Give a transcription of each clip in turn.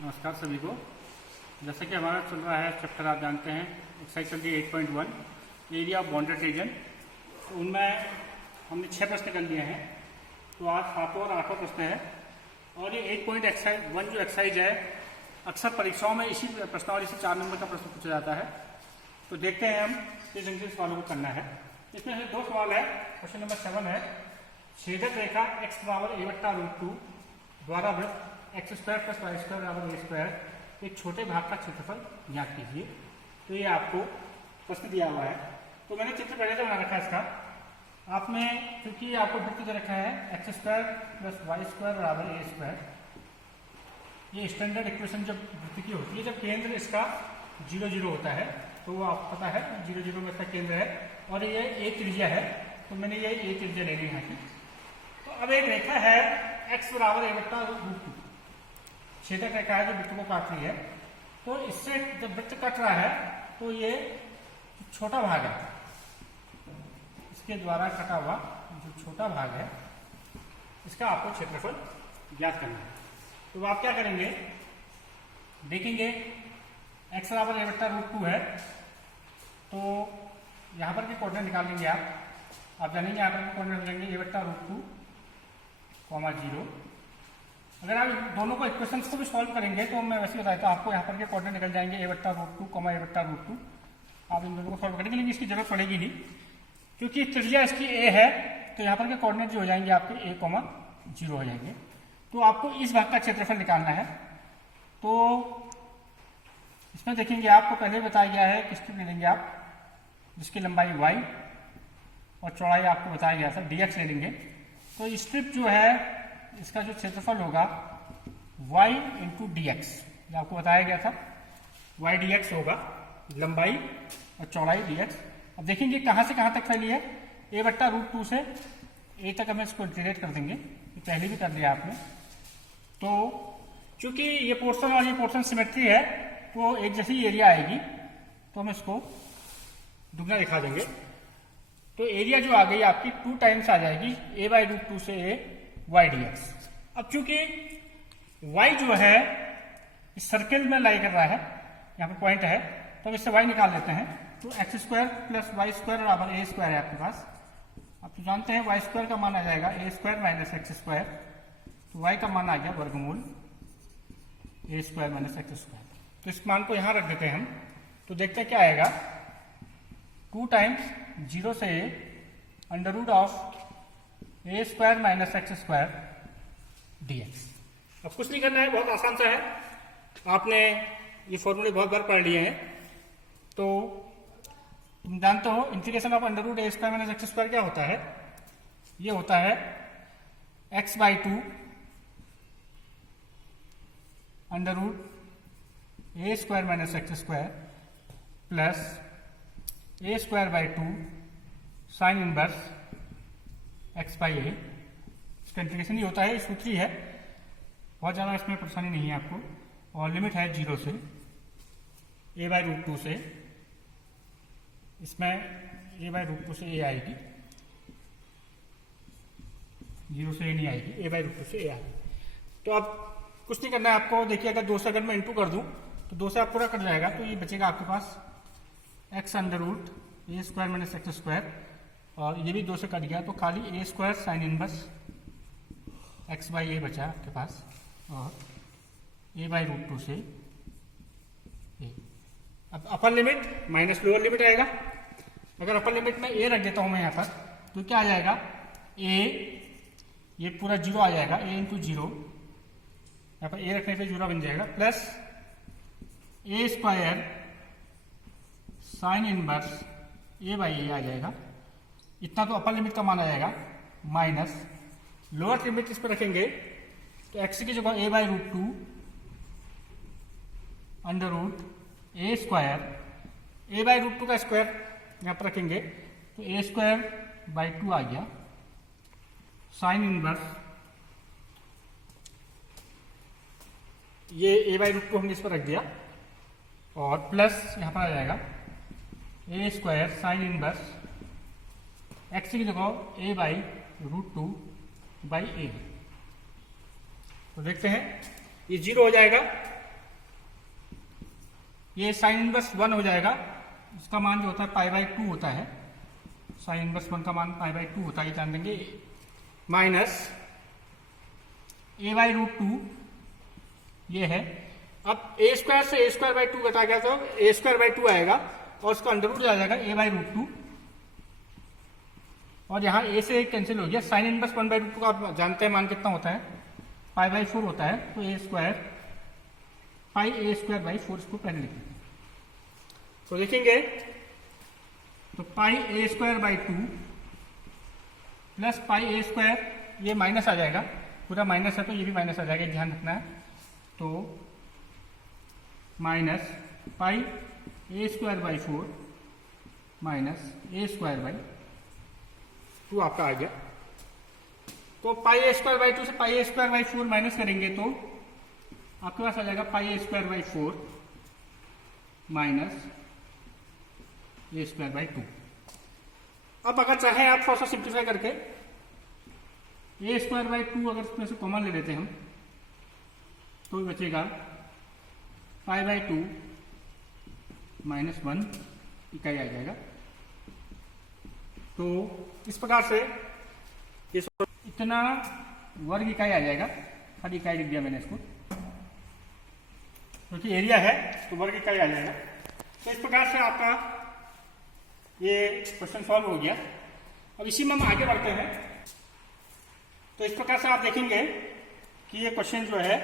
नमस्कार सभी को। जैसा कि हमारा चल रहा है चैप्टर, आप जानते हैं एक्सरसाइज चल रही है 8.1 एरिया ऑफ बाउंडेड रीजन। तो उनमें हमने 6 प्रश्न कर लिए हैं, तो आज 7वां और 8वां प्रश्न है। और ये 8.1 जो एक्सरसाइज है, अक्सर परीक्षाओं में इसी प्रश्नावली से 4 नंबर का प्रश्न पूछा जाता है। तो देखते हैं हम किस ढंग से सवालों को करना है। इसमें से 2 सवाल है। क्वेश्चन नंबर 7 है, छेदक रेखा x बराबर a/√2 द्वारा वृत्त x² + y² बराबर a² एक छोटे भाग का क्षेत्रफल ज्ञात कीजिए। तो ये आपको प्रश्न दिया हुआ है। तो मैंने चित्र पहले से बना रखा है इसका। आपने क्योंकि आपको वृत्त दे रखा है x² + y² बराबर a²। ये स्टैंडर्ड इक्वेशन जब वृत्त की होती है, जब केंद्र इसका 0, 0 होता है, तो वो आपको पता है 0, 0 में इसका केंद्र है और ये a त्रिज्या है। तो मैंने ये a त्रिज्या ले ली यहाँ की। तो अब एक रेखा है x बराबर a/√2, छेदक रेखा है जो वृत्त को काट रही है। तो इससे जब वृत्त कट रहा है तो ये छोटा भाग है, इसके द्वारा कटा हुआ जो छोटा भाग है, इसका आपको क्षेत्रफल ज्ञात करना है। तो आप क्या करेंगे, देखेंगे x बराबर a/√2 है, तो यहाँ पर भी कोऑर्डिनेट निकाल लेंगे आप जानेंगे यहाँ पर कोऑर्डिनेट लेंगे a/√2, 0। अगर आप दोनों को इक्वेशंस को भी सॉल्व करेंगे तो मैं वैसे बताया था आपको, यहाँ पर के कोऑर्डिनेट निकल जाएंगे a/√2, a/√2। आप इन दोनों को सॉल्व करेंगे, लेकिन इसकी जरूरत पड़ेगी नहीं क्योंकि त्रिज्या इसकी a है। तो यहाँ पर के कोऑर्डिनेट जो हो जाएंगे आपके a, 0 हो जाएंगे। तो आपको इस भाग का क्षेत्रफल निकालना है। तो इसमें देखेंगे आपको पहले बताया गया है कि स्ट्रिप ले लेंगे आप जिसकी लंबाई y और चौड़ाई आपको बताया गया था dx ले लेंगे। तो स्ट्रिप जो है इसका जो क्षेत्रफल होगा y × dx, जो आपको बताया गया था y dx होगा, लंबाई और चौड़ाई dx। अब देखेंगे कहाँ से कहाँ तक फैली है, a/√2 से a तक हमें इसको इंटीग्रेट कर देंगे। ये पहले भी कर लिया आपने। तो चूंकि ये पोर्शन और ये पोर्शन सिमेट्री है, तो एक जैसी एरिया आएगी, तो हम इसको दुगना दिखा देंगे। तो एरिया जो आ गई आपकी 2 टाइम्स आ जाएगी a/√2 से a y dx। अब चूंकि y जो है इस सर्कल में लाई कर रहा है, यहाँ पर पॉइंट है, तो हम इससे y निकाल लेते हैं। तो x² + y² बराबर a² है आपके पास। आप तो जानते हैं y² का मान आ जाएगा a² - x²। तो y का मान आ गया वर्गमूल a² - x²। तो इस मान को यहाँ रख देते हैं हम। तो देखते हैं क्या आएगा, 2 टाइम्स 0 से √(a² - x² dx। अब कुछ नहीं करना है, बहुत आसान सा है। आपने ये फॉर्मूले बहुत बार पढ़ लिए हैं। तो तुम जानते हो इंटीग्रेशन ऑफ √(a² - x² क्या होता है। ये होता है x/2 √(a² - x² plus a²/2 sine inverse x/a। इसका इंटीग्रेशन ही होता है, सूत्री है, बहुत ज़्यादा इसमें परेशानी नहीं है आपको। और लिमिट है 0 से a/√2 से, इसमें a/√2 से a आएगी, 0 से a नहीं आएगी, a/√2 से a आएगी। तो अब कुछ नहीं करना है आपको। देखिए अगर 2 से अगर मैं इंटू कर दूं तो 2 से आप पूरा कट जाएगा, तो ये बचेगा आपके पास x√a² - x², और ये भी 2 से कट गया, तो खाली a² साइन इनवर्स x/a बचा आपके पास, और a/√2 से a। अब upper limit minus lower limit आएगा। अगर अपर लिमिट में a रख देता हूं मैं यहाँ पर, तो क्या आ जाएगा, a, ये पूरा 0 आ जाएगा, a × 0, यहाँ पर a रखने पे 0 बन जाएगा, plus a² sine inverse a/a आ जाएगा। इतना तो अपर लिमिट का मान आ जाएगा, माइनस लोअर लिमिट इस पर रखेंगे तो x की जगह a/√2 √a², a/√2 का स्क्वायर यहाँ पर रखेंगे तो a²/2 आ गया, साइन इनवर्स ये a/√2 हमने इस पर रख दिया, और प्लस यहाँ पर आ जाएगा a² साइन इनवर्स x की जगह a/√2/a। तो देखते हैं ये 0 हो जाएगा, ये साइन इनवर्स 1 हो जाएगा, इसका मान जो होता है पाई बाई 2 होता है, साइन इनवर्स 1 का मान पाई बाई 2 होता है, ये जान देंगे, माइनस ए बाई रूट 2 ये है। अब ए स्क्वायर से ए स्क्वायर बाई 2 घटा गया तो ए स्क्वायर बाई 2 आएगा और उसका अंडर रूट आ जाएगा ए बाई रूट 2, और यहाँ ए से एक कैंसिल हो गया। साइन इनवर्स 1 बाई रूट 2 का आप जानते हैं मान कितना होता है, पाई बाई 4 होता है, तो A square pi A square by 4 इसको पहले लिखेंगे। तो लिखेंगे तो pi A square by 2 plus pi A square, ये माइनस आ जाएगा, पूरा माइनस है तो ये भी माइनस आ जाएगा, ध्यान रखना है। तो minus pi A square by 4 minus A square by 2 आपका आ गया। तो पाई ए स्क्वायर बाई 2 से pi A square by 4 minus करेंगे तो आपके पास आ जाएगा pi A square by 4 minus A square by 2। अब अगर चाहें आप थोड़ा सा सिंप्लीफाई करके ए स्क्वायर बाई 2 अगर इसमें से कॉमन ले लेते हैं हम, तो बचेगा पाई बाई 2 माइनस 1 इकाई आ जाएगा। तो इस प्रकार से ये इतना वर्ग इकाई आ जाएगा, खाली इकाई लिख दिया मैंने इसको, क्योंकि एरिया है तो वर्ग इकाई आ जाएगा। तो इस प्रकार से आपका ये क्वेश्चन सॉल्व हो गया। अब इसी में हम आगे बढ़ते हैं। तो इस प्रकार से आप देखेंगे कि ये क्वेश्चन जो है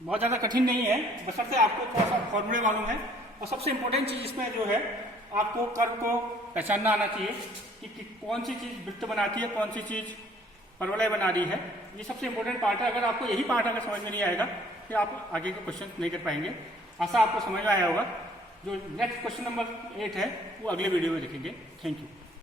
बहुत ज़्यादा कठिन नहीं है, बशर्ते आपको थोड़ा सा फॉर्मूले मालूम है, और सबसे इंपॉर्टेंट चीज़ इसमें जो है आपको कर्व को पहचानना आना चाहिए कि कौन सी चीज़ वृत्त बनाती है, कौन सी चीज़ परवलय बना रही है। ये सबसे इंपॉर्टेंट पार्ट है। अगर आपको यही पार्ट अगर समझ में नहीं आएगा फिर आप आगे के क्वेश्चन नहीं कर पाएंगे। आशा आपको समझ में आया होगा। जो नेक्स्ट क्वेश्चन नंबर 8 है वो अगले वीडियो में देखेंगे। Thank you.